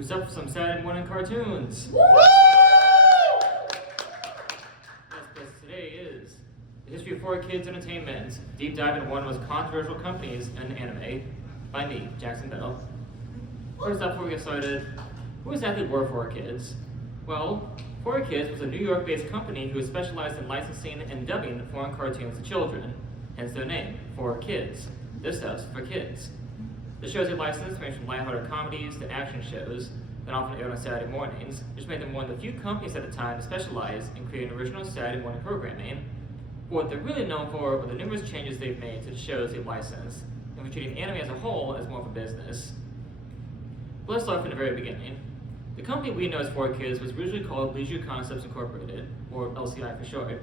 Who's up for some Saturday morning cartoons? Woo! Yes, today is the history of 4Kids Entertainment. Deep dive into one of the most controversial companies in anime by me, Jackson Bell. First up, before we get started, who exactly were 4Kids? Well, 4Kids was a New York-based company who specialized in licensing and dubbing foreign cartoons to children, hence their name, 4Kids. This stands for kids. The shows they licensed range from lighthearted comedies to action shows that often aired on Saturday mornings, which made them one of the few companies at the time to specialize in creating original Saturday morning programming. But what they're really known for are the numerous changes they've made to the shows they licensed, and for treating anime as a whole as more of a business. But let's start from the very beginning. The company we know as 4Kids was originally called Leisure Concepts Incorporated, or LCI for short.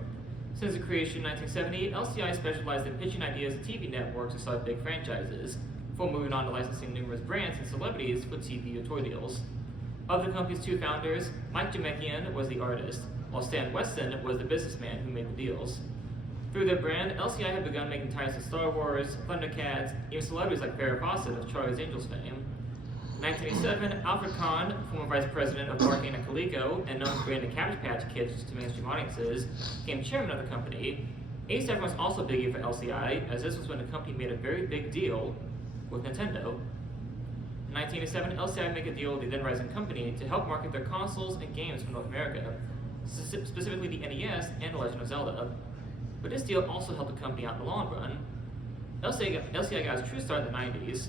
Since its creation in 1970, LCI specialized in pitching ideas to TV networks to start big franchises, before moving on to licensing numerous brands and celebrities for TV or toy deals. Of the company's two founders, Mike Jamekian was the artist, while Stan Weston was the businessman who made the deals. Through their brand, LCI had begun making ties to Star Wars, Thundercats, even celebrities like Farrah Fawcett of Charlie's Angels fame. In 1987, Alfred Kahn, former vice president of marketing at Coleco and known for bringing the Cabbage Patch Kids to mainstream audiences, became chairman of the company. A7 was also a biggie for LCI, as this was when the company made a very big deal with Nintendo. In 1987, LCI made a deal with the then rising company to help market their consoles and games for North America, specifically the NES and The Legend of Zelda. But this deal also helped the company out in the long run. LCI got its true start in the 90s.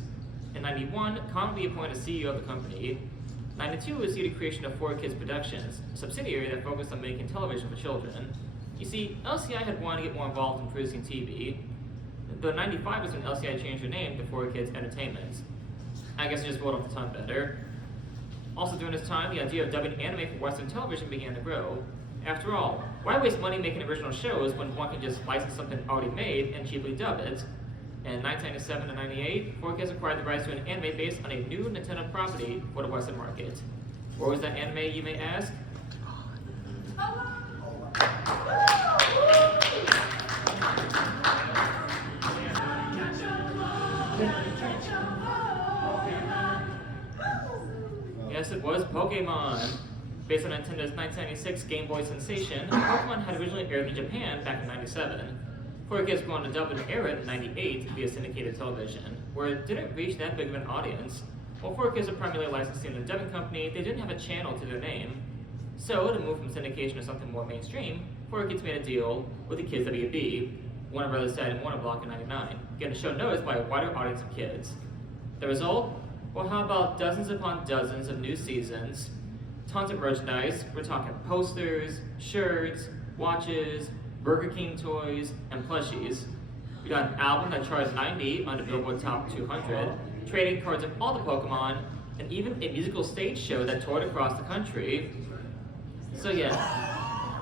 In 91, Kahn was appointed CEO of the company. 92 was the creation of 4Kids Productions, a subsidiary that focused on making television for children. You see, LCI had wanted to get more involved in producing TV, though 95 was when LCI changed their name to 4Kids Entertainment. I guess it just rolled off the tongue better. Also during this time, the idea of dubbing anime for Western television began to grow. After all, why waste money making original shows when one can just license something already made and cheaply dub it? In 1997 and 98, 4Kids acquired the rights to an anime based on a new Nintendo property for the Western market. What was that anime, you may ask? Yes, it was Pokemon. Based on Nintendo's 1996 Game Boy sensation, Pokemon had originally aired in Japan back in 97. 4Kids went on to dub and air it in 98 via syndicated television, where it didn't reach that big of an audience. While 4Kids are primarily licensing the dubbing company, they didn't have a channel to their name. So, to move from syndication to something more mainstream, 4Kids made a deal with the Kids WB, Warner Brothers Saturday Morning Block in 99, getting the show noticed by a wider audience of kids. The result? Well, how about dozens upon dozens of new seasons, tons of merchandise. We're talking posters, shirts, watches, Burger King toys, and plushies. We got an album that charted 90 on the Billboard Top 200, trading cards of all the Pokemon, and even a musical stage show that toured across the country. So yeah,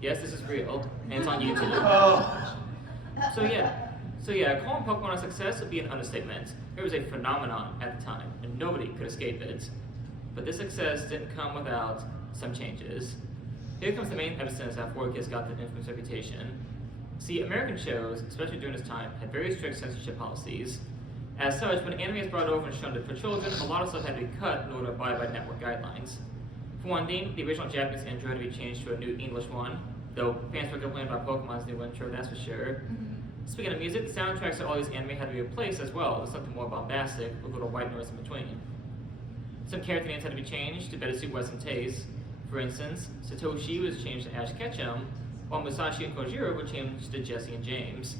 yes, this is real, and it's on YouTube. So yeah, calling Pokemon a success would be an understatement. It was a phenomenon at the time, and nobody could escape it. But this success didn't come without some changes. Here comes the main evidence that 4Kids got the infamous reputation. See, American shows, especially during this time, had very strict censorship policies. As such, when anime is brought over and shown for children, a lot of stuff had to be cut in order to abide by network guidelines. For one thing, the original Japanese intro had to be changed to a new English one, though fans were complaining about Pokemon's new intro, that's for sure. Speaking of music, the soundtracks of all these anime had to be replaced as well with something more bombastic, with a little white noise in between. Some character names had to be changed to better suit Western tastes. For instance, Satoshi was changed to Ash Ketchum, while Musashi and Kojiro were changed to Jesse and James.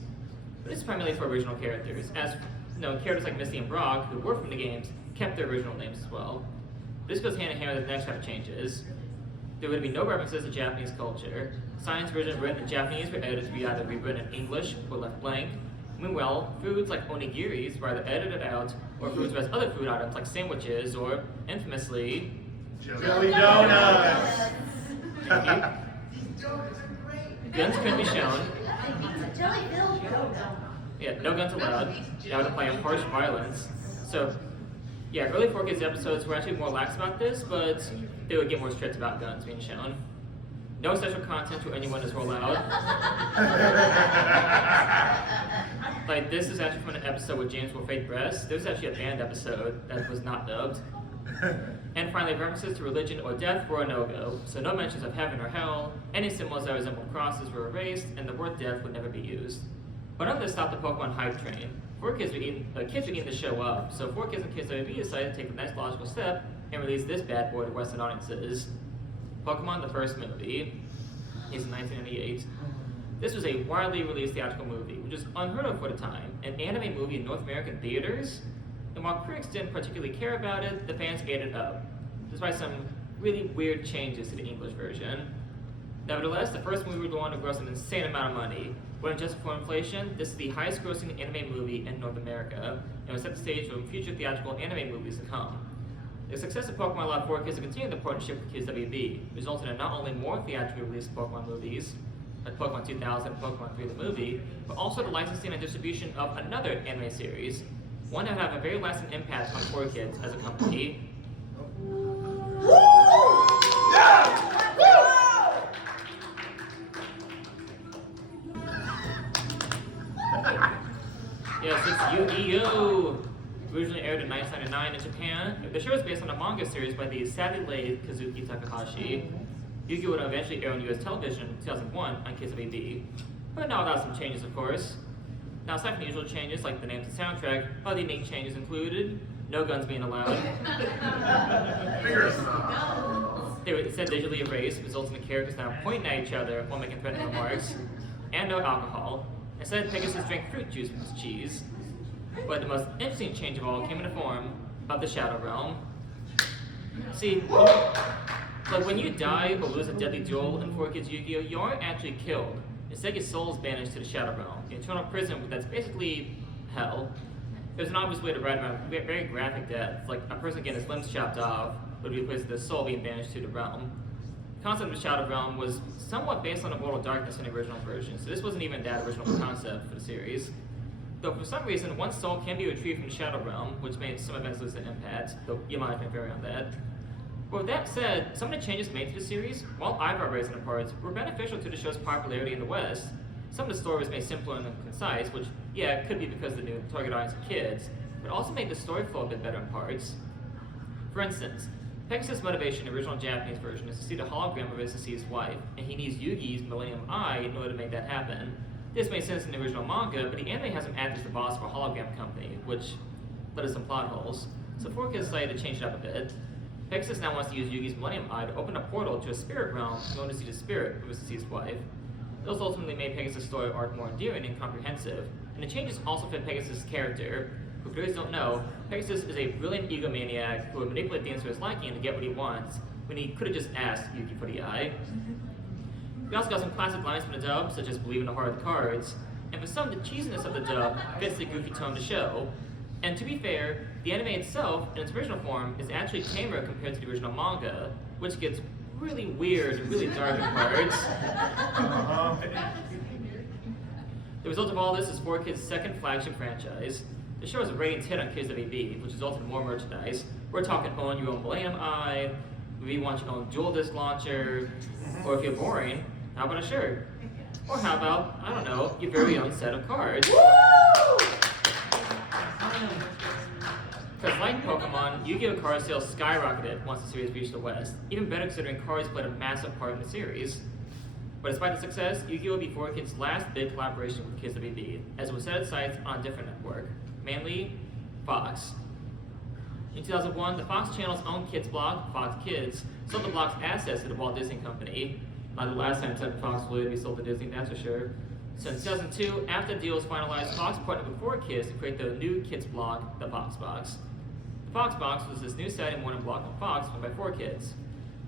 But this is primarily for original characters, as characters like Misty and Brock, who were from the games, kept their original names as well. This goes hand in hand with the next set of changes. There would be no references to Japanese culture. Science versions written in Japanese were edited to be either rewritten in English or left blank. Meanwhile, foods like onigiris were either edited out, or foods as other food items like sandwiches, or, infamously, Jelly donuts! Guns couldn't be shown. Jelly-filled donuts. Yeah, no guns allowed. That would imply harsh violence. So, yeah, early 4Kids episodes were actually more lax about this, but they would get more strict about guns being shown. No sexual content to anyone is allowed. Like, this is actually from an episode with James will fake breasts. There was actually a banned episode that was not dubbed. And And finally, references to religion or death were a no-go, so no mentions of heaven or hell, any symbols that resembled crosses were erased, and the word death would never be used. But none of this stopped the Pokemon hype train. Kids were eating the show up, so 4Kids and Kids WB decided to take the next logical step and release this bad boy to Western audiences. Pokemon the first movie is in 1998. This was a widely released theatrical movie, which was unheard of for the time, an anime movie in North American theaters. And while critics didn't particularly care about it, the fans ate it up, despite some really weird changes to the English version. Nevertheless, the first movie would go on to gross an insane amount of money. When adjusted for inflation, this is the highest grossing anime movie in North America, and would set the stage for future theatrical anime movies to come. The success of Pokemon allowed 4Kids to continue the partnership with Kids WB, resulting in not only more theatrically released Pokemon movies, like Pokemon 2000 and Pokemon 3 the movie, but also the licensing and distribution of another anime series, one that would have a very lasting impact on 4Kids as a company. Yes, it's Yu-Gi-Oh! Originally aired in 1999 in Japan. The show is based on a manga series by the sadly late Kazuki Takahashi. Yu-Gi-Oh! Would eventually air on US television in 2001 on KSWB, but now without some changes, of course. Now, aside from the usual changes like the name of the soundtrack, other unique changes included no guns being allowed. They were instead digitally erased, resulting in the characters now pointing at each other while making threatening remarks, and no alcohol. Instead, Pegasus drank fruit juice with his cheese. But the most interesting change of all came in the form of the Shadow Realm. See, when you die or lose a deadly duel in 4Kids Yu-Gi-Oh!, you aren't actually killed. Instead, your soul is banished to the Shadow Realm, the eternal prison that's basically hell. There's an obvious way to write about very graphic death, like a person getting his limbs chopped off would be replaced with their soul being banished to the realm. The concept of the Shadow Realm was somewhat based on the World of Darkness in the original version, so this wasn't even that original concept for the series. Though for some reason, one soul can be retrieved from the Shadow Realm, which made some events lose their impact, though you might can vary on that. But with that said, some of the changes made to the series, while eyebrow-raising parts, were beneficial to the show's popularity in the West. Some of the story was made simpler and concise, which, yeah, could be because of the new target audience of kids, but also made the story flow a bit better in parts. For instance, Pegasus' motivation in the original Japanese version is to see the hologram of his deceased wife, and he needs Yugi's Millennium Eye in order to make that happen. This made sense in the original manga, but the anime has him act as the boss for a hologram company, which led to some plot holes. So 4Kids decided to change it up a bit. Pegasus now wants to use Yugi's Millennium Eye to open a portal to a spirit realm in order to see the spirit of his deceased wife. Those ultimately made Pegasus' story arc more endearing and comprehensive, and the changes also fit Pegasus' character. Who viewers don't know, Pegasus is a brilliant egomaniac who would manipulate things to his liking to get what he wants, when he could have just asked Yugi for the eye. We also got some classic lines from the dub, such as believe in the heart of the cards, and for some, the cheesiness of the dub fits the goofy tone of the show. And to be fair, the anime itself, in its original form, is actually tamer compared to the original manga, which gets really weird and really dark in parts. The result of all this is 4Kids' second flagship franchise. The show is a ratings hit on Kids WB, which resulted in more merchandise. We're talking own your own Millennium Eye, maybe you want your own dual disc launcher, or if you're boring, how about a shirt? Or how about, I don't know, your very own set of cards? Because like Pokemon, Yu-Gi-Oh! Card sales skyrocketed once the series reached the West, even better considering cards played a massive part in the series. But despite the success, Yu-Gi-Oh! Would be 4Kids' last big collaboration with Kids WB, as it was set its sights on a different network, mainly Fox. In 2001, the Fox channel's own kids blog, Fox Kids, sold the blog's assets to the Walt Disney Company. Not the last time Fox would be sold to Disney, that's for sure. So in 2002, after the deal was finalized, Fox partnered with 4Kids to create the new kids blog, the Fox Box. The Fox Box was this new Saturday morning blog on Fox run by 4Kids.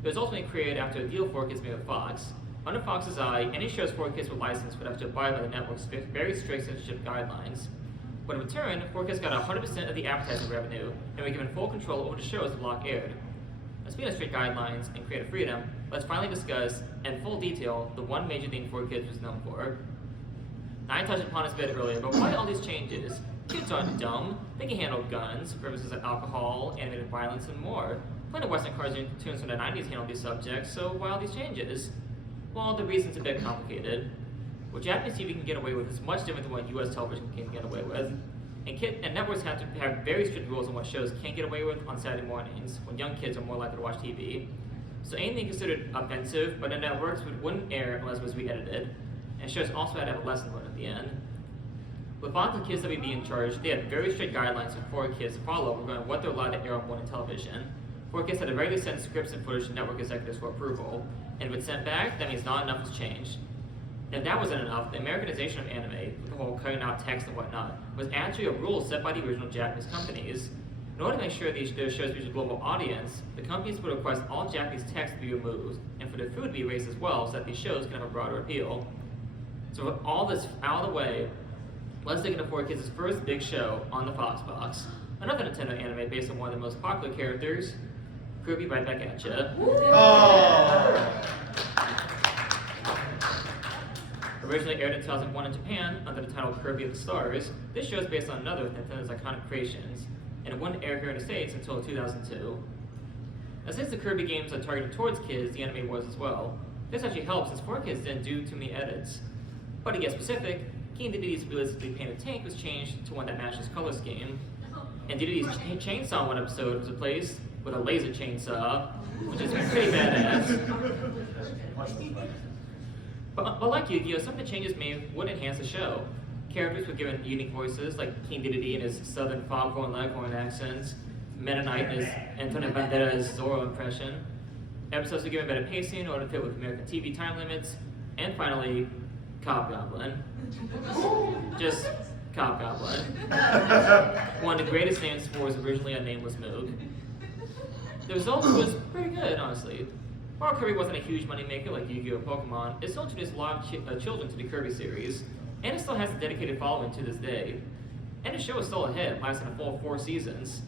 It was ultimately created after a deal 4Kids made with Fox. Under Fox's eye, any shows 4Kids were licensed would have to abide by the network's very strict censorship guidelines. But in return, 4Kids got 100% of the advertising revenue and were given full control over the shows the block aired. Now, speaking of strict guidelines and creative freedom, let's finally discuss, in full detail, the one major thing 4Kids was known for. Now, I touched upon this a bit earlier, but why all these changes? Kids aren't dumb. They can handle guns, references like alcohol, animated violence, and more. Plenty of Western cartoons from the 90s handled these subjects, so why all these changes? Well, the reason's a bit complicated. What Japanese TV can get away with is much different than what US television can get away with. And networks have to have very strict rules on what shows can't get away with on Saturday mornings when young kids are more likely to watch TV. So anything considered offensive by the networks wouldn't air unless it was re-edited, and shows also had to have a lesson learned at the end. With Fox and Kids WB in charge, they had very strict guidelines for 4Kids to follow regarding what they're allowed to air on morning television. 4Kids had to regularly send scripts and footage to network executives for approval, and if it's sent back, that means not enough has changed. And if that wasn't enough, the Americanization of anime, with the whole cutting out text and whatnot, was actually a rule set by the original Japanese companies. In order to make sure their shows reach a global audience, the companies would request all Japanese text to be removed, and for their food to be erased as well, so that these shows can have a broader appeal. So with all this out of the way, let's dig into 4Kids' first big show on the Fox box. Another Nintendo anime based on one of the most popular characters, Kirby right back at ya. Oh. Originally aired in 2001 in Japan under the title Kirby of the Stars, this show is based on another of Nintendo's iconic creations, and it wouldn't air here in the States until 2002. Now, since the Kirby games are targeted towards kids, the anime was as well. This actually helps since 4Kids didn't do too many edits. But to get specific, King Didity's realistically painted tank was changed to one that matched his color scheme. And Didity's chainsaw in one episode was replaced with a laser chainsaw, which is pretty badass. But like Yu-Gi-Oh, some of the changes made would enhance the show. Characters were given unique voices, like King Dedede in his southern foghorn leghorn accents, Meta Knight in his Antonio Banderas Zorro impression. Episodes were given better pacing in order to fit with American TV time limits. And finally, Hobgoblin. Just Hobgoblin. One of the greatest names for was originally a nameless Moog. The result was pretty good, honestly. While Kirby wasn't a huge moneymaker like Yu-Gi-Oh! Pokemon, it still introduced a lot of children to the Kirby series, and it still has a dedicated following to this day. And the show is still a hit, lasting a full 4 seasons.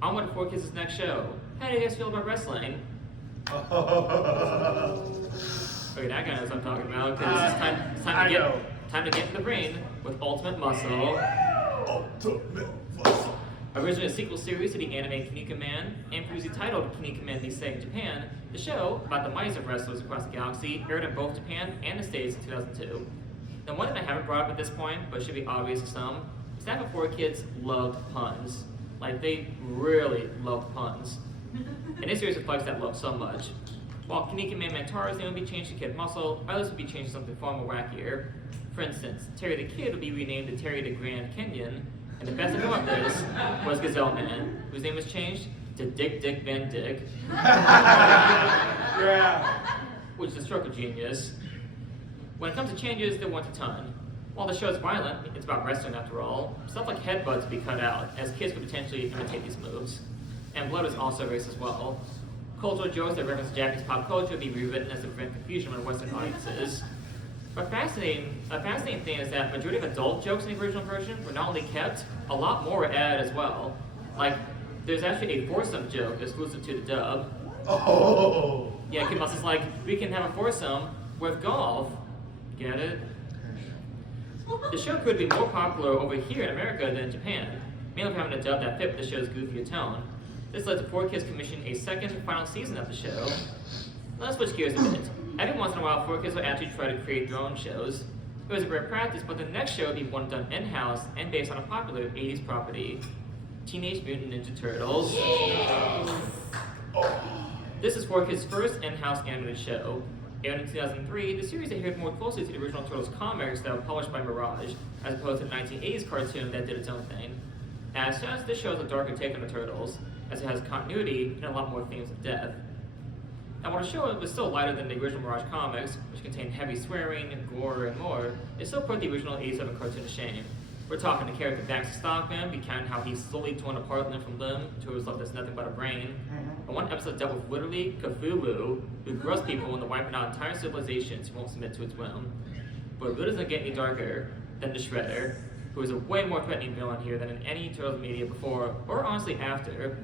On to 4Kids' next show. How do you guys feel about wrestling? Okay, that guy knows what I'm talking about, because it's time to get in the ring with Ultimate Muscle. Ultimate Muscle. Originally a sequel series to the anime Kinnikuman Man, and previously titled Kinnikuman Nisei in Japan, the show, about the mightiest of wrestlers across the galaxy, aired in both Japan and the States in 2002. Now, one thing I haven't brought up at this point, but should be obvious to some, is that before kids loved puns. Like, they really loved puns. And this series reflects that love so much. While Kinnikuman Mantaro's name would be changed to Kid Muscle, others would be changed to something far more wackier. For instance, Terry the Kid would be renamed to Terry the Grand Kenyon, and the best of all this was Gazelle Man, whose name was changed to Dick Dick Van Dyck. Yeah. Which is a stroke of genius. When it comes to changes, there weren't a ton. While the show is violent, it's about wrestling after all. Stuff like headbutts would be cut out, as kids could potentially imitate these moves. And blood was also erased as well. Cultural jokes that reference Japanese pop culture would be rewritten as to prevent confusion with Western audiences. But a fascinating thing is that majority of adult jokes in the original version were not only kept, a lot more were added as well. Like, there's actually a foursome joke exclusive to the dub. Oh. Yeah, Kid Muscle's like, we can have a foursome with golf. Get it? The show could be more popular over here in America than in Japan, mainly for having a dub that fit with the show's goofier tone. This led to 4Kids commissioning a second and final season of the show. Let's switch gears a bit. Every once in a while, 4Kids will actually try to create their own shows. It was a great practice, but the next show would be one done in-house and based on a popular 80s property, Teenage Mutant Ninja Turtles. Yes. This is 4Kids' first in-house animated show. Aired in 2003, the series adhered more closely to the original Turtles comics that were published by Mirage, as opposed to the 1980s cartoon that did its own thing. As such, this show is a darker take on the Turtles, as it has continuity and a lot more themes of death. Now, while the show was still lighter than the original Mirage comics, which contained heavy swearing, gore, and more, it still put the original 87 cartoon to shame. We're talking the character Baxter Stockman, recounting how he's slowly torn apart limb from limb until his left is nothing but a brain. And one episode dealt with literally Cthulhu, who grows people into wiping out entire civilizations who won't submit to its whim. But it really doesn't get any darker than the Shredder, who is a way more threatening villain here than in any Turtles media before, or honestly after.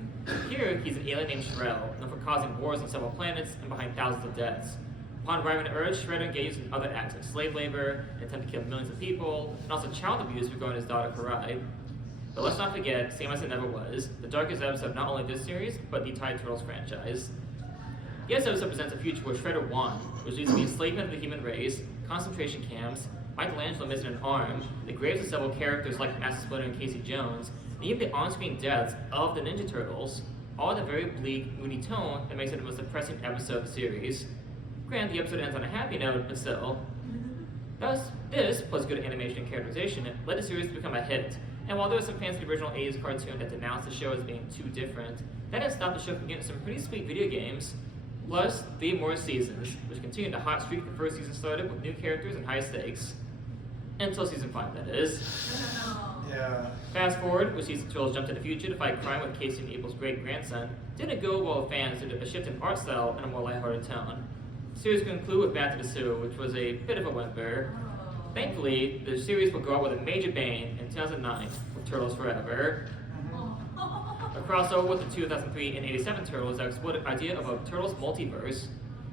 Here, he's an alien named Shrell, known for causing wars on several planets and behind thousands of deaths. Upon arriving on Earth, Shredder engaged in other acts like slave labor, an attempt to kill millions of people, and also child abuse regarding his daughter Karai. But let's not forget, same as it never was, the darkest episode of not only this series, but the entire Turtles franchise. This episode presents a future where Shredder won, which leads to the enslavement of the human race, concentration camps, Michelangelo missing an arm, the graves of several characters like Master Splinter and Casey Jones, and even the on-screen deaths of the Ninja Turtles, all in a very bleak, moody tone that makes it the most depressing episode of the series. Granted, the episode ends on a happy note, but still. Thus, this, plus good animation and characterization, led the series to become a hit. And while there was some fans of the original 80s cartoon that denounced the show as being too different, that didn't stop the show from getting some pretty sweet video games. Plus, 3 more seasons, which continued the hot streak the first season started with new characters and high stakes. Until season 5, that is. Yeah. Fast forward, which sees the Turtles jump to the future to fight crime with Casey and Abel's great-grandson, didn't go well with fans due to a shift in art style and a more lighthearted tone. The series concluded with Back to the Sewer, which was a bit of a whimper. Thankfully, the series will go out with a major bang in 2009 with Turtles Forever. A crossover with the 2003 and 87 Turtles that explored the idea of a Turtles multiverse.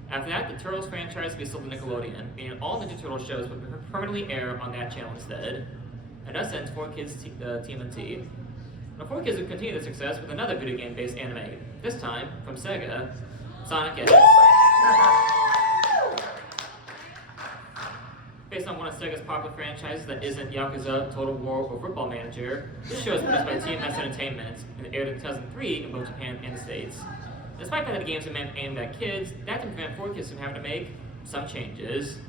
After that, the Turtles franchise would be sold to Nickelodeon, meaning all Ninja Turtle shows would permanently air on that channel instead. And thus ends 4Kids TMNT. Now 4Kids would continue their success with another video game-based anime, this time from Sega, Sonic X. Based on one of Sega's popular franchises that isn't Yakuza, Total War, or Football Manager, this show is produced by TMS Entertainment and aired in 2003 in both Japan and the States. Despite that the games are aimed at kids, that didn't prevent 4Kids from having to make some changes.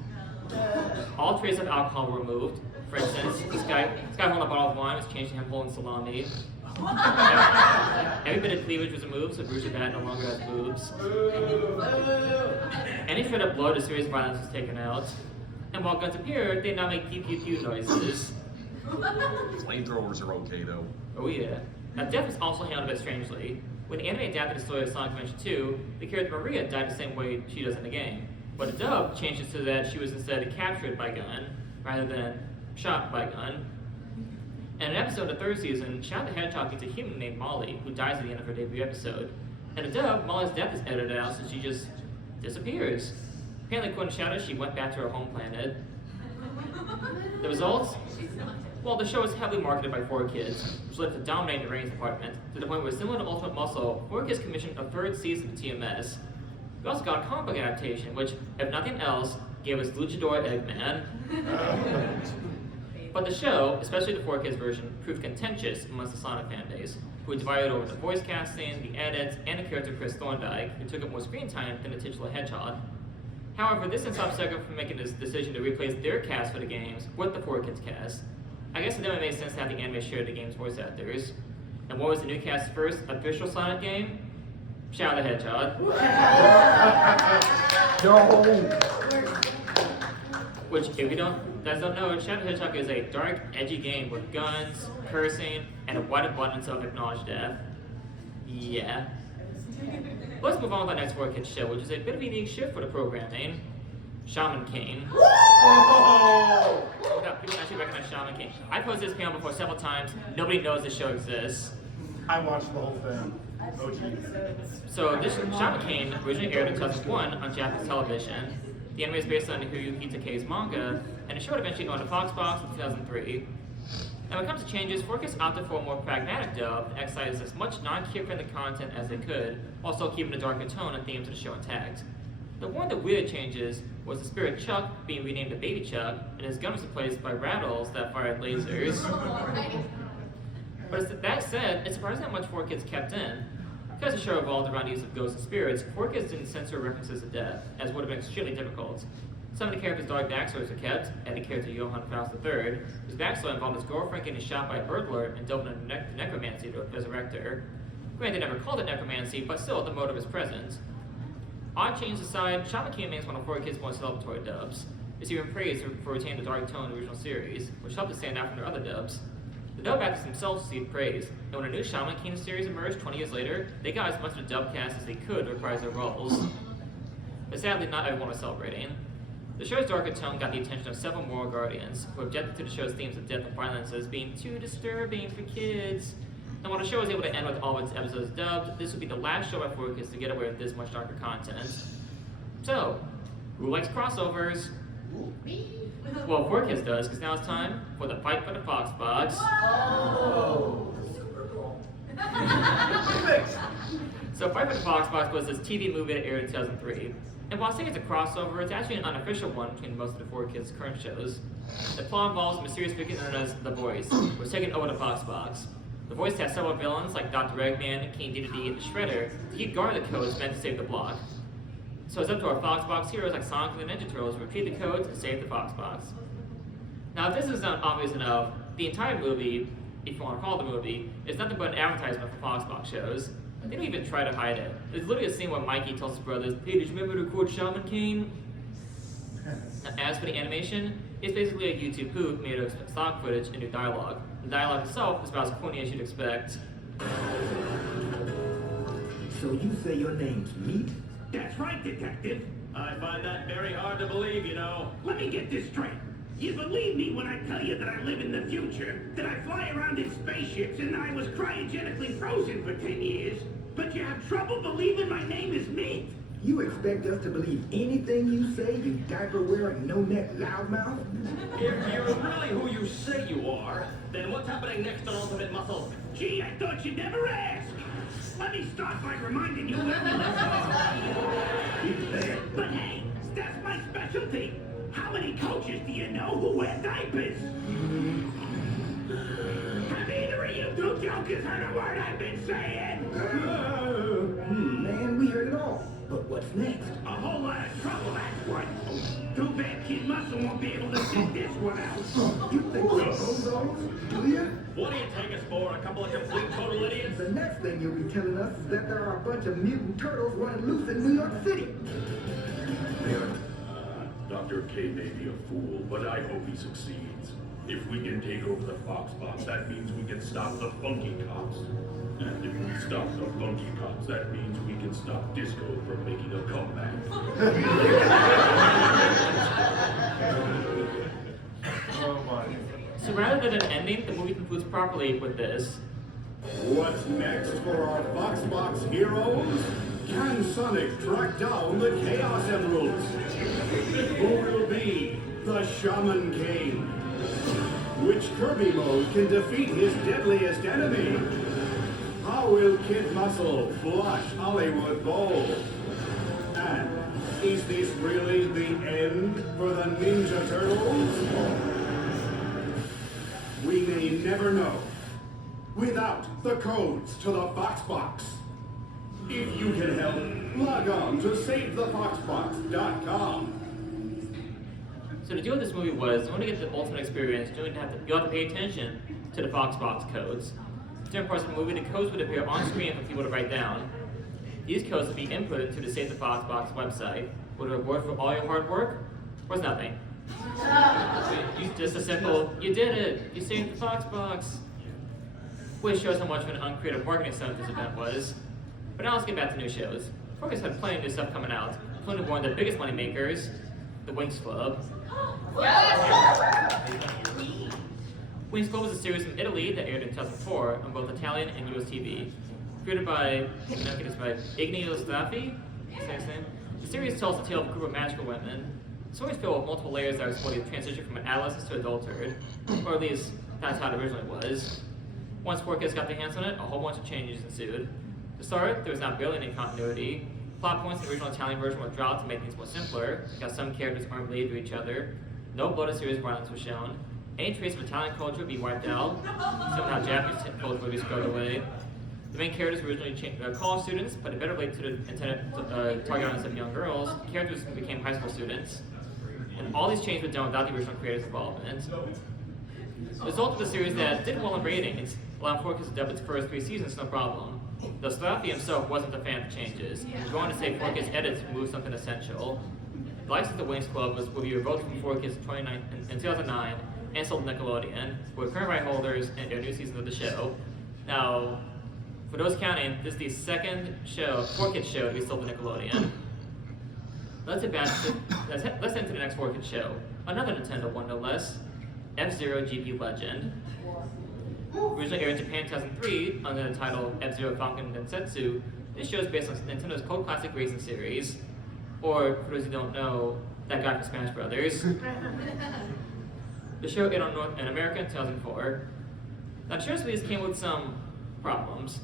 All traces of alcohol were removed. For instance, this guy holding a bottle of wine was changed to him holding salami. Every bit of cleavage was removed, so Bruce Bat no longer has boobs. Any shred of blood or serious violence was taken out. And while guns appeared, they now make pew pew pew noises. Flamethrowers are okay though. Oh yeah. Now death was also handled a bit strangely. When the anime adapted the story of Sonic Adventure 2, the character Maria died the same way she does in the game. But the dub changed it so that she was instead captured by gun, rather than shot by gun. In an episode of the 3rd season, Shadow the Hedgehog meets a human named Molly, who dies at the end of her debut episode. In the dub, Molly's death is edited out so she just disappears. Apparently, according to Shadow, she went back to her home planet. The results? Well, the show is heavily marketed by 4Kids, which led to dominating the ratings department, to the point where, similar to Ultimate Muscle, 4Kids commissioned a 3rd season of TMS. We also got a comic book adaptation, which, if nothing else, gave us Luchador Eggman. But the show, especially the 4Kids version, proved contentious amongst the Sonic fanbase, who were divided over the voice casting, the edits, and the character Chris Thorndike, who took up more screen time than the titular Hedgehog. However, this didn't stop Sega from making this decision to replace their cast for the games with the 4Kids cast. I guess it didn't make sense to have the anime share the game's voice actors. And what was the new cast's first official Sonic game? Shadow the Hedgehog. Which, if you guys don't know, Shadow the Hedgehog is a dark, edgy game with guns, cursing, and a wide abundance of acknowledged death. Yeah. Let's move on to the next 4Kids show, which is a bit of a unique shift for the programming. Shaman King. People actually recognize Shaman King. I posted this panel before several times. Nobody knows this show exists. I watched the whole thing. OG. So this Shaman King originally aired in 2001 on Japanese television. The anime is based on Hiroyuki Takei's manga, and the show would eventually owned a Fox box in 2003. Now when it comes to changes, 4Kids opted for a more pragmatic dub that excised as much non-kid-friendly content as they could, while still keeping the darker tone and themes of the show intact. But one of the weird changes was the spirit Chuck being renamed to Baby Chuck, and his gun was replaced by rattles that fired lasers. But that said, it's surprising how much 4Kids kept in. Because the show evolved around the use of ghosts and spirits, 4Kids didn't censor references to death, as would have been extremely difficult. Some of the characters' dark backstories were kept, and the character Johann Faust III, whose backstory involved his girlfriend getting shot by a burglar and delving into necromancy to resurrect her. Granted, they never called it necromancy, but still, the motive is present. Odd changes aside, Shaman King remains one of 4Kids' most celebratory dubs. It's even praised for retaining the dark tone of the original series, which helped it stand out from their other dubs. The dub actors themselves received praise, and when a new Shaman King series emerged 20 years later, they got as much of the dub cast as they could to reprise their roles. But sadly, not everyone was celebrating. The show's darker tone got the attention of several moral guardians, who objected to the show's themes of death and violence as being too disturbing for kids. And while the show was able to end with all of its episodes dubbed, this would be the last show by 4Kids to get away with this much darker content. So, who likes crossovers? Well, 4Kids does, because now it's time for the fight for the Fox box. Oh. So, Fight for the Fox box was this TV movie that aired in 2003. And while saying it's a crossover, it's actually an unofficial one between most of the 4Kids' current shows. The plot involves a mysterious figure known as The Voice, who was taken over to Foxbox. The Voice has several villains like Dr. Eggman, King Dedede, and the Shredder to keep guard of the codes meant to save the block. So it's up to our Foxbox heroes like Sonic and the Ninja Turtles to retrieve the codes and save the Foxbox. Now, if this is not obvious enough, the entire movie, if you want to call it the movie, is nothing but an advertisement for Foxbox shows. They don't even try to hide it. There's literally a scene where Mikey tells his brothers, "Hey, did you remember to record Shaman King?" Now, as for the animation, it's basically a YouTube spoof made of stock footage and new dialogue. The dialogue itself is about as corny as you'd expect. So you say your name's Meat? That's right, Detective. I find that very hard to believe, you know. Let me get this straight. You believe me when I tell you that I live in the future, that I fly around in spaceships, and I was cryogenically frozen for 10 years, but you have trouble believing my name is Meat? You expect us to believe anything you say, you diaper-wearing, no-neck loudmouth? If you're really who you say you are, then what's happening next on Ultimate Muscle? Gee, I thought you'd never ask. Let me start by reminding you where we left off. But hey, that's my specialty. How many coaches do you know who wear diapers? Have either of you two jokers heard a word I've been saying? Man, we heard it all. But what's next? A whole lot of trouble, that's what. Too bad Kid Muscle won't be able to sit this one out. You think we're bozos? Do you? What do you take us for? A couple of complete total idiots? The next thing you'll be telling us is that there are a bunch of mutant turtles running loose in New York City. Dr. K may be a fool, but I hope he succeeds. If we can take over the Foxbox, that means we can stop the Funky Cops. And if we stop the Funky Cops, that means we can stop Disco from making a comeback. Oh my. So rather than an ending, the movie concludes properly with this. What's next for our Foxbox heroes? Can Sonic track down the Chaos Emeralds? Who will be the Shaman King? Which Kirby mode can defeat his deadliest enemy? How will Kid Muscle flush Hollywood Bowl? And is this really the end for the Ninja Turtles? We may never know without the codes to the Foxbox. If you can help, log on to SaveTheFoxbox.com. So the deal with this movie was, in order to get the ultimate experience, you have to pay attention to the Foxbox codes. During parts of the movie, the codes would appear on screen for people to write down. These codes would be inputted to the Save the Foxbox website. Would a reward for all your hard work was nothing. Just a simple, you did it, you saved the Foxbox. Which shows how much of an uncreative marketing stunt this event was. But now let's get back to new shows. Focus had plenty of new stuff coming out, including one of the biggest money makers, the Winx Club. Winx Club was a series from Italy that aired in 2004 on both Italian and US TV. Created by Ignazio Straffi. The series tells the tale of a group of magical women. The story is filled with multiple layers that explore the transition from adolescence to adulthood, or at least that's how it originally was. Once 4Kids got their hands on it, a whole bunch of changes ensued. To start, there was not barely any continuity. Plot points in the original Italian version were dropped to make things more simpler, because some characters aren't related to each other. No blood or serious violence was shown. Any trace of Italian culture would be wiped out. Somehow Japanese culture would be scrubbed away. The main characters were originally college students, but it better relate to the intended target audience of young girls. Characters became high school students. And all these changes were done without the original creators' involvement. The result of the series that did well in ratings, allowing 4Kids to dub its first 3 seasons, no problem. Though Straffi himself wasn't a fan of the changes. He was going to say 4Kids edits removed something essential. The license of the Winx Club will be revoked from 4Kids in 2009 and sold to Nickelodeon, with current right holders and their new season of the show. Now, for those counting, this is the second show, 4Kids show to be sold to Nickelodeon. Let's head into the next 4Kids show. Another Nintendo one, no less. F-Zero GP Legend. Originally aired in Japan in 2003 under the title F-Zero Falcon Densetsu, this show is based on Nintendo's cult classic racing series, or for those who don't know, that guy from Smash Brothers. The show aired in America in 2004. Now, the show's release came with some problems.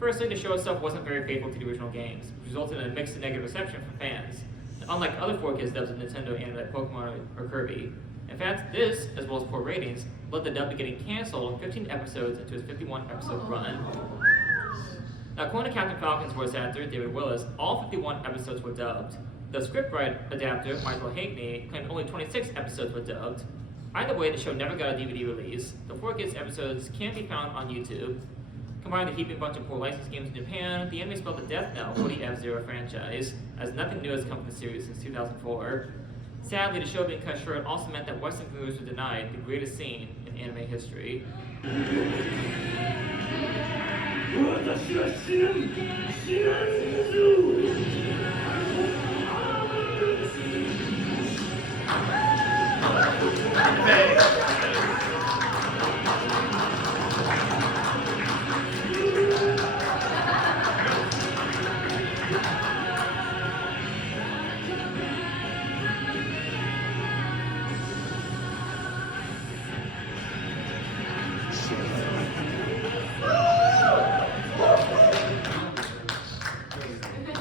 Firstly, the show itself wasn't very faithful to the original games, which resulted in a mixed and negative reception from fans. And unlike other 4Kids dubs of Nintendo anime like Pokemon or Kirby. In fact, this, as well as poor ratings, led the dub to getting cancelled 15 episodes into its 51-episode run. Now, according to Captain Falcon's voice actor, David Willis, all 51 episodes were dubbed. The scriptwriter adapter, Michael Hagney, claimed only 26 episodes were dubbed. Either way, the show never got a DVD release. The 4Kids episodes can be found on YouTube. Combined with a heaping bunch of poor license games in Japan, the anime spelled the death knell for the F-Zero franchise, as nothing new has come from the series since 2004. Sadly, the show being cut short also meant that Western viewers were denied the greatest scene in anime history.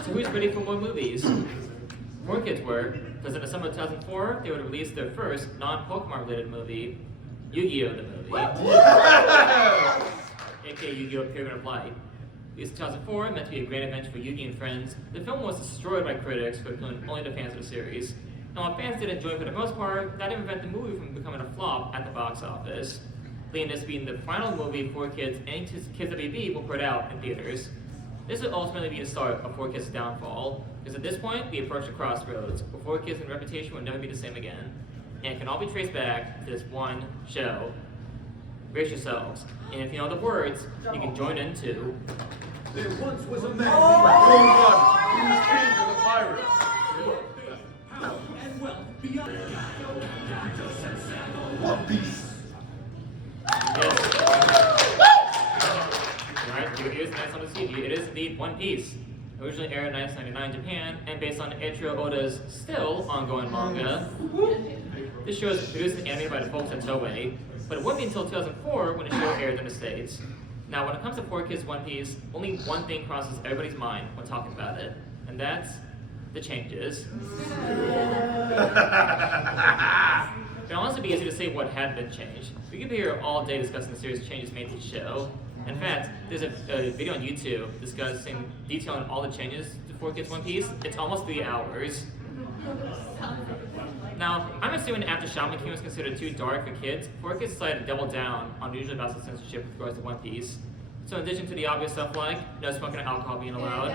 So who's ready for more movies? 4Kids were, because in the summer of 2004, they would release their first non-Pokemon related movie, Yu-Gi-Oh! The movie. aka Yu-Gi-Oh! Pyramid of Light. Released in 2004, meant to be a grand adventure for Yugi and friends, the film was destroyed by critics who appealed only to fans of the series. Now, while fans did enjoy it for the most part, that didn't prevent the movie from becoming a flop at the box office, leading this being the final movie 4Kids and Kids WB will put out in theaters. This would ultimately be the start of 4Kids' downfall, because at this point, they approached a crossroads, where 4Kids and reputation would never be the same again. And it can all be traced back to this one show. Brace yourselves, and if you know the words, you can join in too. There once was a man named Run. He was king of the pirates. Power and wealth beyond. One Piece. Alright, here it is, nice on the TV. It is indeed One Piece. Originally aired in 1999 in Japan, and based on Eiichiro Oda's still ongoing manga. This show is produced and animated by the folks at Toei, but it wouldn't be until 2004 when the show aired in the States. Now, when it comes to 4Kids One Piece, only one thing crosses everybody's mind when talking about it, and that's the changes. It would honestly be easy to say what had been changed. We could be here all day discussing the series changes made to the show. In fact, there's a video on YouTube discussing, detailing all the changes to 4Kids One Piece. It's almost 3 hours. Now, I'm assuming after Shaman King was considered too dark for kids, 4Kids decided to double down on usually about the censorship with regards to One Piece. So in addition to the obvious stuff like no smoking and alcohol being allowed,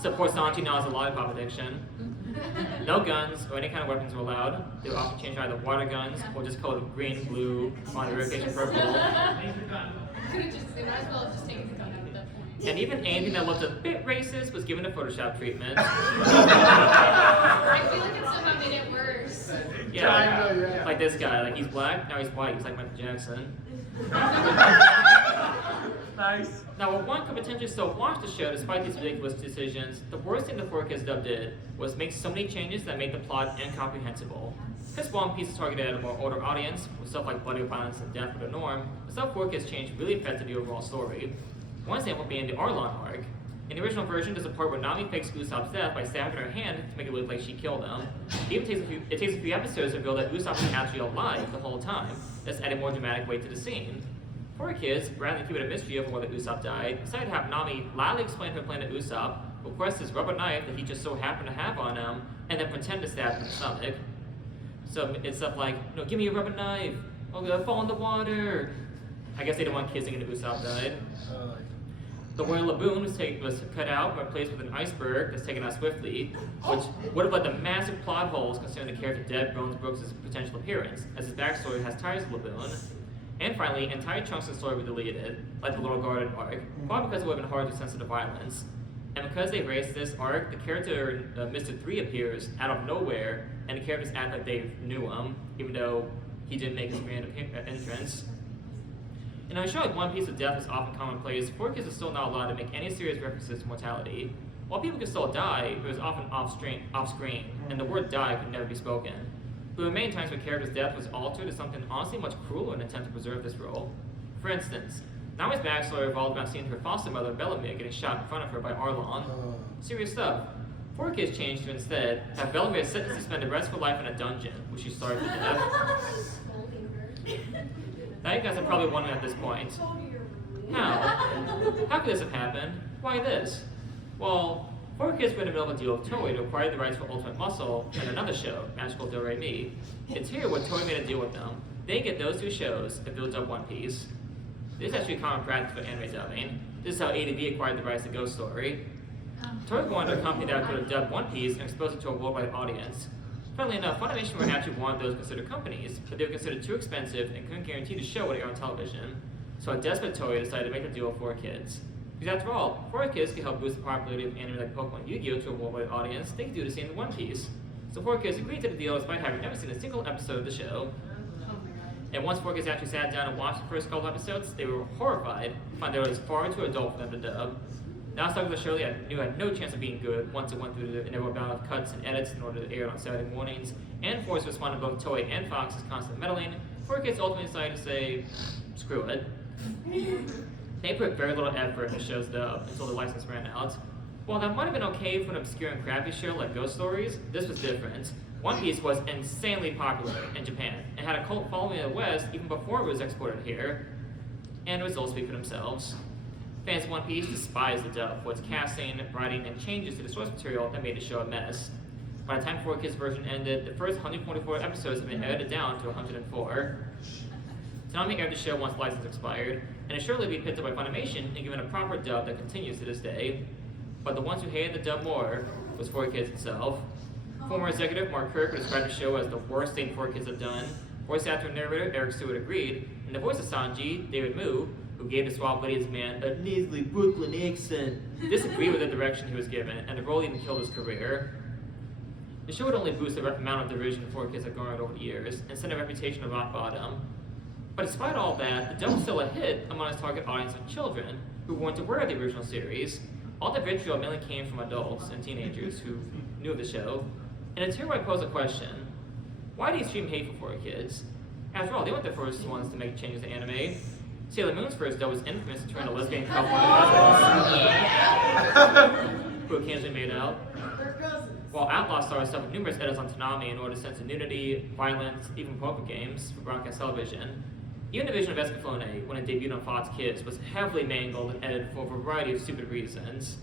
support Sanji now as a lollipop addiction, no guns or any kind of weapons were allowed. They were often changed either water guns or just colored green, blue, on the rotation purple. They might as well have just taken the gun out at that point. And even anything that looked a bit racist was given a Photoshop treatment. I feel like it somehow made it worse. Yeah, like this guy, like he's black, now he's white, he's like Michael Jackson. Nice. Now, while one could potentially still watch the show despite these ridiculous decisions, the worst thing the 4Kids dub did was make so many changes that made the plot incomprehensible. Because One Piece is targeted at a more older audience, with stuff like bloody violence and death were the norm, the stuff 4Kids changed really affected the overall story. One example being the Arlong arc. In the original version, there's a part where Nami fakes Usopp's death by stabbing her hand to make it look like she killed him. It takes a few episodes to reveal that Usopp was actually alive the whole time, thus adding more dramatic weight to the scene. 4Kids, rather than keep it a mystery over whether Usopp died, decided to have Nami loudly explain her plan to Usopp, request his rubber knife that he just so happened to have on him, and then pretend to stab him in the stomach. So it's stuff like, no, give me your rubber knife, oh, gonna fall in the water. I guess they didn't want kids thinking that Usopp died. The Royal Laboon was cut out and replaced with an iceberg that's taken out swiftly, which would have led to massive plot holes concerning the character Dead Bones Brooks' potential appearance, as his backstory has ties to Laboon. And finally, entire chunks of the story were deleted, like the Little Garden arc, probably because it would have been hard to censor the violence. And because they erased this arc, the character Mr. 3 appears out of nowhere, and the characters act like they knew him, even though he didn't make his grand entrance. In a show like One Piece, of death is often commonplace, 4Kids are still not allowed to make any serious references to mortality. While people can still die, it was often off-screen, and the word die could never be spoken. But there were many times when character's death was altered to something honestly much crueler in an attempt to preserve this role. For instance, Nami's backstory revolved around seeing her foster mother, Bellamere, getting shot in front of her by Arlong. Serious stuff. 4Kids changed to instead have Bella get sentenced to spend the rest of her life in a dungeon, which she starved to death. Now you guys are probably wondering at this point, how? How could this have happened? Why this? Well, 4Kids were in the middle of a deal with Toei to acquire the rights for Ultimate Muscle and another show, Magical Do Re Mi. It's here when Toei made a deal with them. They get those two shows and build up One Piece. This is actually common practice for anime dubbing. This is how ADV acquired the rights to Ghost Story. Toei wanted a company that could have dubbed One Piece and exposed it to a worldwide audience. Funnily enough, Funimation were actually one of those considered companies, but they were considered too expensive and couldn't guarantee the show would air on television. So a desperate Toei decided to make a deal with 4Kids. Because after all, 4Kids could help boost the popularity of anime like Pokemon Yu-Gi-Oh! To a worldwide audience, they could do the same in One Piece. So 4Kids agreed to the deal despite having never seen a single episode of the show. And once 4Kids actually sat down and watched the first couple episodes, they were horrified to find that it was far too adult for them to dub. Now stuck with the show they knew had no chance of being good once it went through the inevitable bout of cuts and edits in order to air it on Saturday mornings, and forced to respond to both Toei and Fox's constant meddling, 4Kids ultimately decided to say, screw it. They put very little effort in the show's dub until the license ran out. While that might have been okay for an obscure and crappy show like Ghost Stories, this was different. One Piece was insanely popular in Japan and had a cult following in the West even before it was exported here. And the results speak for themselves. Fans of One Piece despise the dub for its casting, writing, and changes to the source material that made the show a mess. By the time 4Kids' version ended, the first 144 episodes had been edited down to 104. Toonami aired the show once the license expired, and assuredly be picked up by Funimation and given a proper dub that continues to this day. But the ones who hated the dub more was 4Kids itself. Former executive Mark Kirk described the show as the worst thing 4Kids have done. Voice actor and narrator Eric Stewart agreed, and the voice of Sanji, David Moo, who gave the Swamp Lady's man a nasally Brooklyn accent, disagreed with the direction he was given, and the role even killed his career. The show would only boost the amount of derision 4Kids had garnered over the years, and set a reputation of rock bottom. But despite all that, the dub was still a hit among its target audience of children who weren't aware of the original series. All the vitriol mainly came from adults and teenagers who knew of the show. And it's here where I pose a question. Why do you stream hate for 4Kids? After all, they weren't the first ones to make changes to anime. Sailor Moon's first dub was infamous to turn a lesbian couple into husbands who occasionally made out. While Outlaw Stars suffered numerous edits on Toonami in order to censor nudity, violence, even poker games for broadcast television. Even the vision of Escaflowne, when it debuted on Fox Kids, was heavily mangled and edited for a variety of stupid reasons.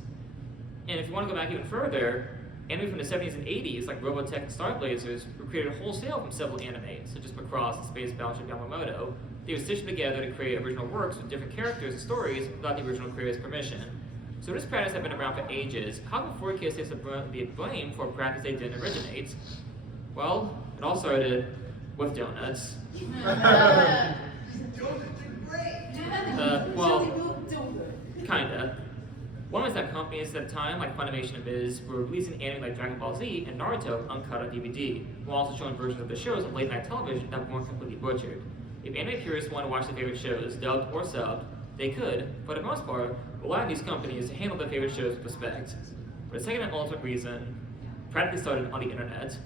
And if you want to go back even further, anime from the 70s and 80s, like Robotech and Star Blazers, were created wholesale from several animes, such as Macross and Space Battleship Yamamoto. They were stitched together to create original works with different characters and stories without the original creator's permission. So this practice had been around for ages. How can 4Kids take the blame for a practice they didn't originate? Well, it all started with donuts. Well, kinda. One was that companies at the time, like Funimation and Viz, were releasing anime like Dragon Ball Z and Naruto uncut on DVD, while also showing versions of the shows on late-night television that weren't completely butchered. If anime purists want to watch their favorite shows, dubbed or subbed, they could, but for the most part, rely on these companies to handle their favorite shows with respect. For the second and ultimate reason, practically started on the internet.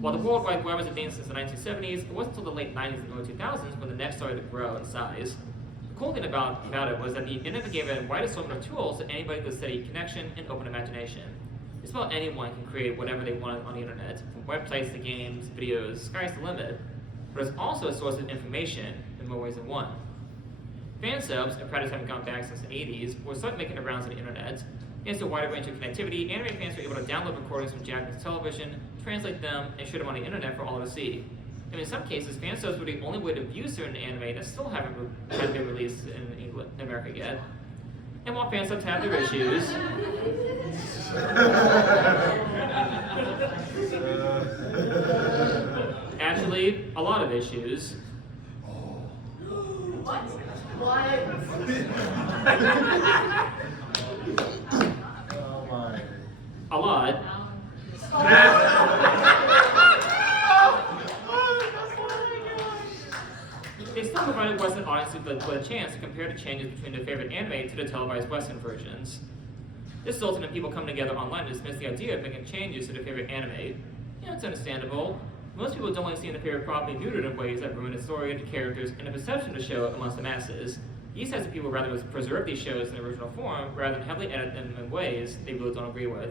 While the World Wide Web was a thing since the 1970s, it wasn't until the late 90s and early 2000s when the net started to grow in size. The cool thing about it was that the internet gave a wide assortment of tools to anybody with a steady connection and open imagination. Just about anyone can create whatever they want on the internet, from websites to games, videos, sky's the limit. But it's also a source of information in more ways than one. Fan subs, and practice haven't gone back since the 80s, will start making the rounds on the internet. Thanks to a wider range of connectivity, anime fans were able to download recordings from Japanese television, translate them, and share them on the internet for all to see. And in some cases, fan subs were the only way to view certain anime that still haven't been released in America yet. And while fan subs have their issues, actually, a lot of issues. What? Oh my. A lot. They still provided Western audiences with a chance to compare the changes between their favorite anime to the televised Western versions. This resulted in people coming together online to dismiss the idea of making changes to their favorite anime. It's understandable. Most people don't like seeing the favorite property neutered in ways that ruin the story, the characters, and the perception of the show amongst the masses. These types of people rather preserve these shows in their original form rather than heavily edit them in ways they really don't agree with.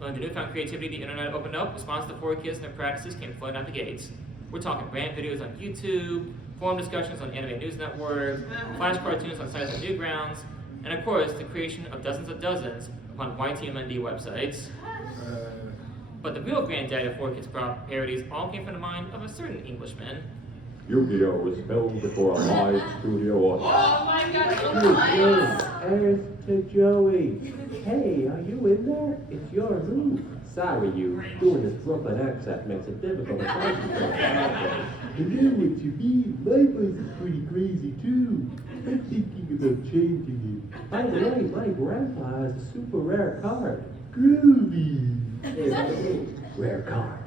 When the newfound creativity the internet opened up, response to 4Kids and their practices came flooding out the gates. We're talking rant videos on YouTube, forum discussions on Anime News Network, flash cartoons on sites like Newgrounds, and of course, the creation of dozens upon YTMND websites. But the real granddaddy of 4Kids parodies all came from the mind of a certain Englishman. Yu-Gi-Oh! Was filmed before a live studio audience. Oh my god, Ask to Joey. Hey, are you in there? It's your move. Sorry, you. Doing this Brooklyn accent makes it difficult to concentrate. I know what you mean. My voice is pretty crazy, too. I'm thinking about changing it. By the way, my grandpa has a super rare card. Groovy. Rare card.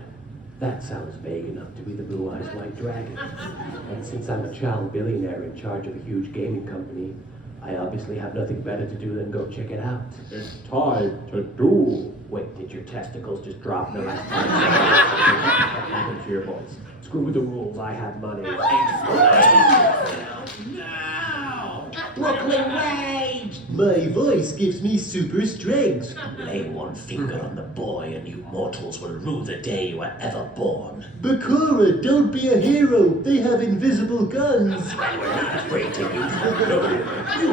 That sounds vague enough to be the Blue Eyes White Dragon. And since I'm a child billionaire in charge of a huge gaming company, I obviously have nothing better to do than go check it out. It's time to duel. Wait, did your testicles just drop? No, that's time. Listen to your voice. Screw the rules, I have money. Now! Brooklyn Rage! My voice gives me super strength. Lay one finger on the boy and you mortals will rue the day you were ever born. Bakura, don't be a hero. They have invisible guns. We're not afraid to use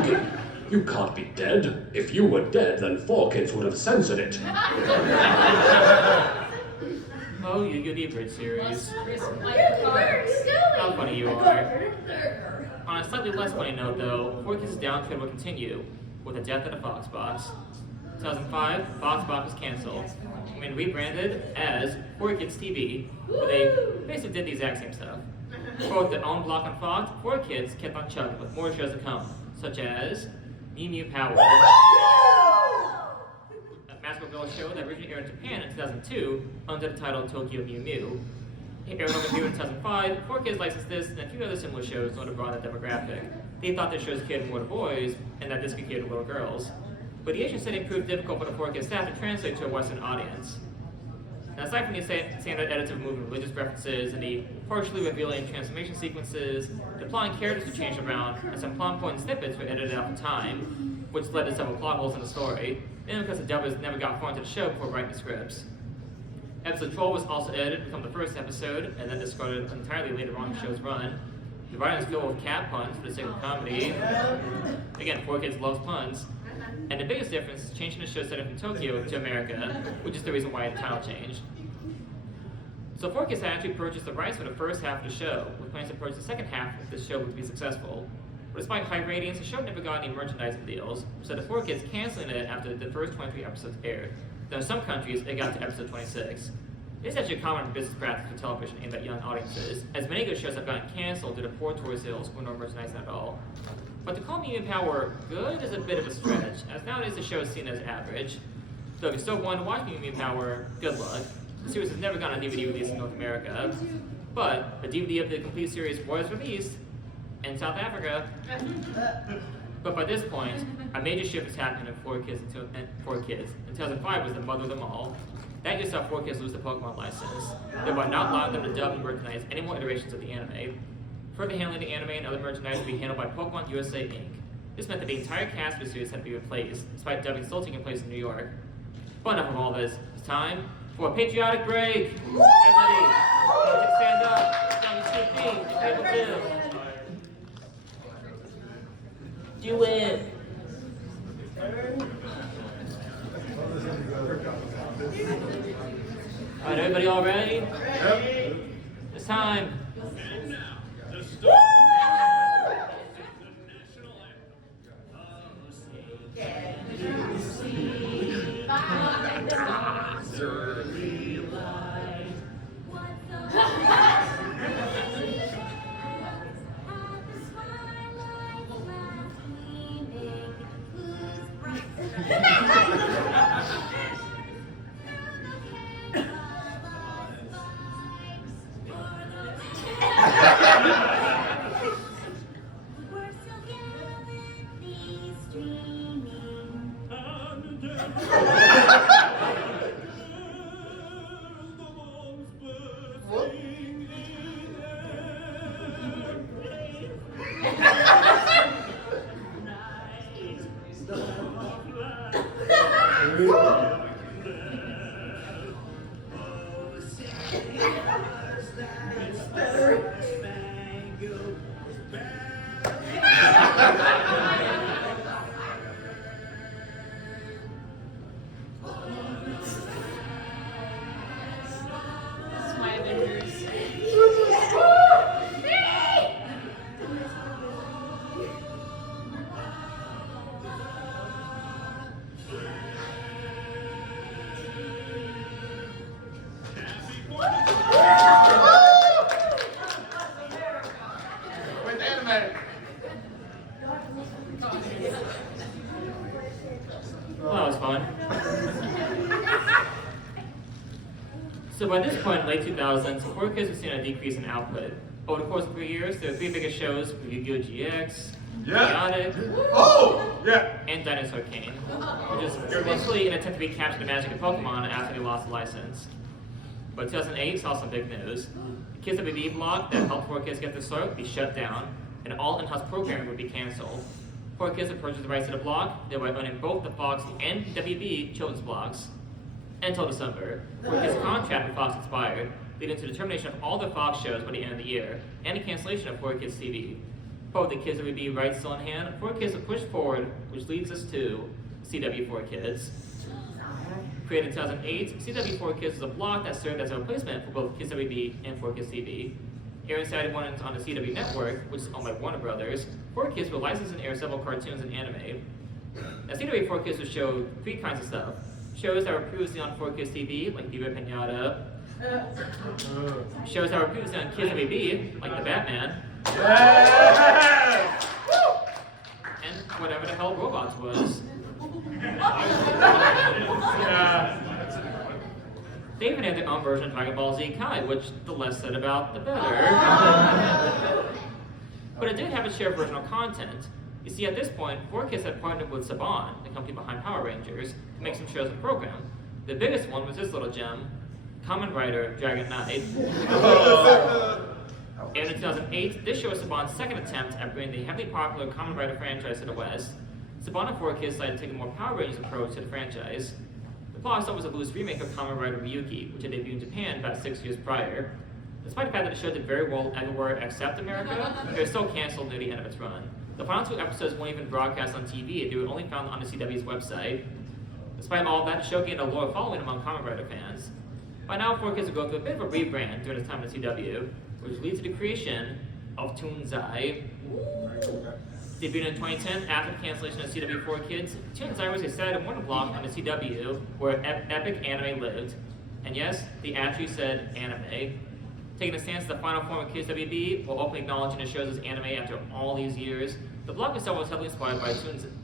them. You can't be dead. If you were dead, then 4Kids would have censored it. Oh, you the Bridge series. Where are you going? How funny you are. On a slightly less funny note, though, 4Kids' downtrend will continue with the death of the Foxbox. 2005, Foxbox was canceled and rebranded as 4Kids TV, where they basically did the exact same stuff. Quote, the own block on Fox, 4Kids kept on chugging with more shows to come, such as Mew Mew Power, a Master Gorilla show that originally aired in Japan in 2002 under the title Tokyo Mew Mew. It aired on the View in 2005, 4Kids licensed this and a few other similar shows to broaden the demographic. They thought their shows catered more to boys and that this could cater to little girls. But the Asian setting proved difficult for the 4Kids staff to translate to a Western audience. Now, aside from the standard edits of moving religious references and the partially revealing transformation sequences, the plotting characters were changed around, and some plot point snippets were edited out for time, which led to several plot holes in the story, and because the dubbers never got far into the show before writing the scripts. Episode 12 was also edited to become the first episode, and then discarded entirely later on in the show's run. The writing is filled with cat puns for the sake of comedy. Again, 4Kids loves puns. And the biggest difference is changing the show setting from Tokyo to America, which is the reason why the title changed. So 4Kids had actually purchased the rights for the first half of the show, with plans to purchase the second half if the show would be successful. But despite high ratings, the show never got any merchandising deals, so the 4Kids canceling it after the first 23 episodes aired. Though in some countries, it got to episode 26. This is actually a common business practice for television aimed at young audiences, as many good shows have gotten canceled due to poor toy sales or no merchandising at all. But to call Mew Mew Power good is a bit of a stretch, as nowadays the show is seen as average. So if you still want to watch Mew Mew Power, good luck. The series has never gotten a DVD release in North America, but a DVD of the complete series was released in South Africa. But by this point, a major shift is happening in 4Kids. In 2005 was the mother of them all. That year saw 4Kids lose the Pokemon license, thereby not allowing them to dub and merchandise any more iterations of the anime. Further handling the anime and other merchandise would be handled by Pokemon USA Inc. This meant that the entire cast of the series had to be replaced, despite dubbing still taking place in New York. But enough of all this. It's time for a patriotic break. Everybody, stand up. Stand on your feet. If you're able to. Do it. Alright, everybody all ready? Yep. It's time. And now, to start the national With anime. Well, that was fun. So by this point, in late 2000s, 4Kids have seen a decrease in output. Over the course of 3 years, their three biggest shows were Yu-Gi-Oh! GX, Chaotic, Oh! Yeah. and Dinosaur Kane, which is essentially an attempt to recapture the magic of Pokemon after they lost the license. But 2008 saw some big news. The Kids WB blog that helped 4Kids get their start would be shut down, and all in-house programming would be canceled. 4Kids had purchased the rights to the blog, thereby owning both the Fox and WB children's blogs. Until December, 4Kids' contract with Fox expired, leading to the termination of all the Fox shows by the end of the year, and the cancellation of 4Kids TV. But with the Kids WB rights still in hand, 4Kids have pushed forward, which leads us to CW4Kids. Created in 2008, CW4Kids is a blog that served as a replacement for both Kids WB and 4Kids TV. Airing Saturday mornings on the CW network, which is owned by Warner Brothers, 4Kids will license and air several cartoons and anime. Now, CW4Kids will show three kinds of stuff. Shows that were previously on 4Kids TV, like Viva Pinata. Shows that were previously on Kids WB, like The Batman. Yeah! And whatever the hell Robots was. Yeah. They even had their own version of Dragon Ball Z Kai, which the less said about, the better. But it did have a share of original content. You see, at this point, 4Kids had partnered with Saban, the company behind Power Rangers, to make some shows in the program. The biggest one was this little gem, Kamen Rider Dragon Knight. And in 2008, this show was Saban's second attempt at bringing the heavily popular Kamen Rider franchise to the West. Saban and 4Kids decided to take a more Power Rangers approach to the franchise. The plot itself was a loose remake of Kamen Rider Ryuki, which had debuted in Japan about 6 years prior. Despite the fact that the show did very well everywhere except America, it was still canceled near the end of its run. The final two episodes weren't even broadcast on TV, they were only found on the CW's website. Despite all of that, the show gained a loyal following among Kamen Rider fans. By now, 4Kids will go through a bit of a rebrand during its time at CW, which leads to the creation of Toonzai. Debuted in 2010 after the cancellation of CW4Kids, Toonzai was a Saturday morning blog on the CW where epic anime lived. And yes, they actually said anime. Taking a stance as the final form of Kids WB, while openly acknowledging the shows as anime after all these years, the blog itself was heavily inspired by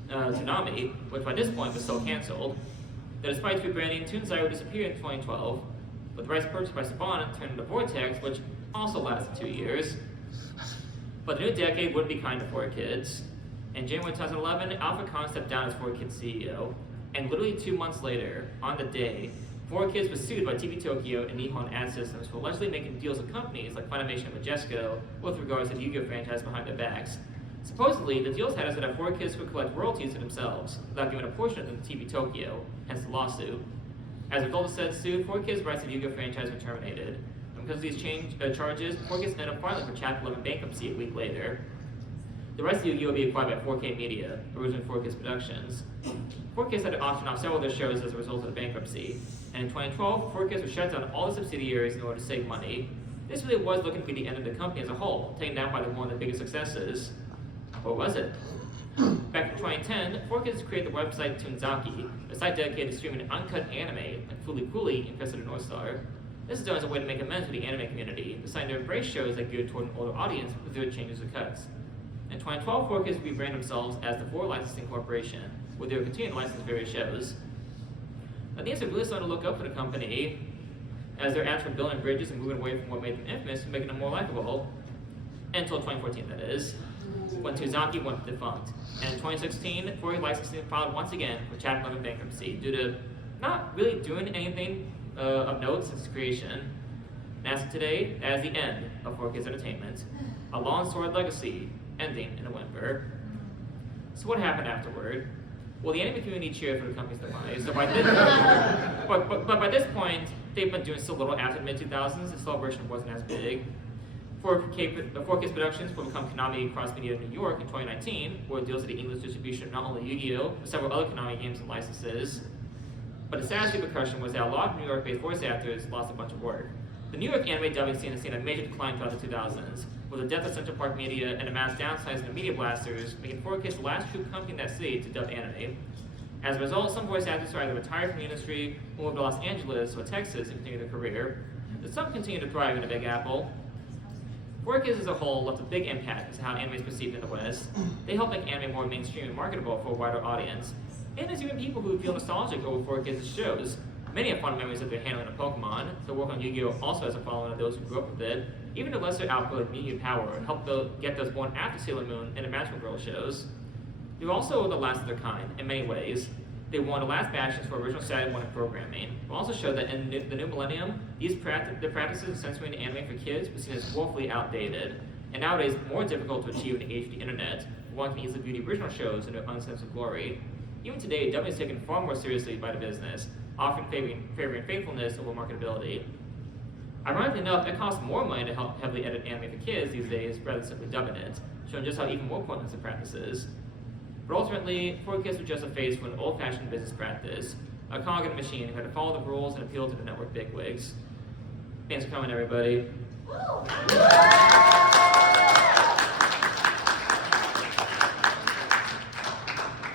Toonami, which by this point was still canceled. That despite rebranding, Toonzai would disappear in 2012, with the rights purchased by Saban turned into Vortex, which also lasted 2 years. But the new decade wouldn't be kind to 4Kids. In January 2011, Alpha Khan stepped down as 4Kids CEO, and literally 2 months later, on the day, 4Kids was sued by TV Tokyo and Nihon Ad Systems for allegedly making deals with companies like Funimation and Majesco with regards to the Yu-Gi-Oh! Franchise behind their backs. Supposedly, the deals had us that 4Kids could collect royalties to themselves without giving a portion of them to TV Tokyo, hence the lawsuit. As a result of said suit, 4Kids' rights to the Yu-Gi-Oh! Franchise were terminated. And because of these charges, 4Kids ended up filing for Chapter 11 bankruptcy a week later. The rest of Yu-Gi-Oh! Would be acquired by 4K Media, originally 4Kids Productions. 4Kids had to auction off several of their shows as a result of the bankruptcy. And in 2012, 4Kids would shut down all the subsidiaries in order to save money. This really was looking to be the end of the company as a whole, taken down by one of the biggest successes. Or was it? Back in 2010, 4Kids created the website Toonzaki, a site dedicated to streaming uncut anime like Fooly Cooly and Fist of the North Star. This is done as a way to make amends with the anime community, deciding to embrace shows that geared toward an older audience with good changes or cuts. In 2012, 4Kids rebranded themselves as the 4 Licensing Corporation, where they would continue to license various shows. Now, things are really starting to look up for the company, as they're actually building bridges and moving away from what made them infamous and making them more likable. Until 2014, that is, when Toonzaki went defunct. And in 2016, 4 Licensing filed once again for Chapter 11 bankruptcy due to not really doing anything of note since its creation. And as of today, that is the end of 4Kids Entertainment, a long storied legacy ending in a whimper. So what happened afterward? Well, the anime community cheered for the company's demise. So by this, but by this point, they've been doing so little after the mid-2000s, the celebration wasn't as big. 4Kids Productions will become Konami Cross Media in New York in 2019, where it deals with the English distribution of not only Yu-Gi-Oh!, but several other Konami games and licenses. But the saddest repercussion was that a lot of New York-based voice actors lost a bunch of work. The New York anime dubbing scene has seen a major decline throughout the 2000s, with the death of Central Park Media and a mass downsizing of Media Blasters, making 4Kids the last true company in that city to dub anime. As a result, some voice actors are either retired from the industry, or moved to Los Angeles or Texas and continue their career. But some continue to thrive in the Big Apple. 4Kids as a whole left a big impact as to how anime is perceived in the West. They help make anime more mainstream and marketable for a wider audience. And there's even people who feel nostalgic over 4Kids' shows. Many have fond memories of their handling of Pokemon. The work on Yu-Gi-Oh! Also has a following of those who grew up with it. Even the lesser output like Media Power helped get those born after Sailor Moon and the Magical Girl shows. They were also the last of their kind, in many ways. They were one of the last bastions for original Saturday morning programming, but also showed that in the new millennium, the practices of censoring anime for kids were seen as woefully outdated, and nowadays more difficult to achieve in the age of the internet, where one can easily view the original shows in their uncensored glory. Even today, dubbing is taken far more seriously by the business, often favoring faithfulness over marketability. Ironically enough, it costs more money to help heavily edit anime for kids these days rather than simply dubbing it, showing just how even more pointless the practice is. But ultimately, 4Kids was just a phase for an old-fashioned business practice, a cog in a machine who had to follow the rules and appeal to the network bigwigs. Thanks for coming, everybody. Woo!